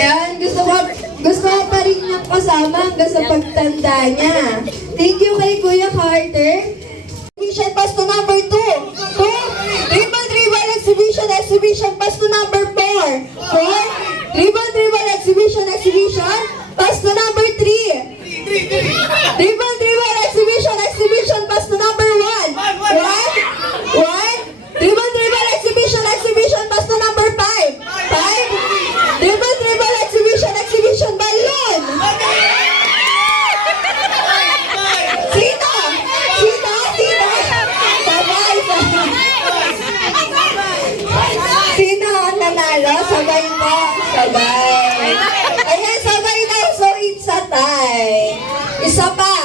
Ayan, gusto ko pa rin niyang kasama hanggang sa pagtanda niya. Thank you kay Kuya Carter. Exhibition pass to number 2. Dribble exhibition pass to number 4. Dribble exhibition pass to number 3. Dribble exhibition pass to number 1. Dribble exhibition pass to number 5. Dribble exhibition balloon. Sino? Sino ang nanalo? Sabay mo. Sabay. Ayan, sabay daw. So, it's a tie. Isa pa.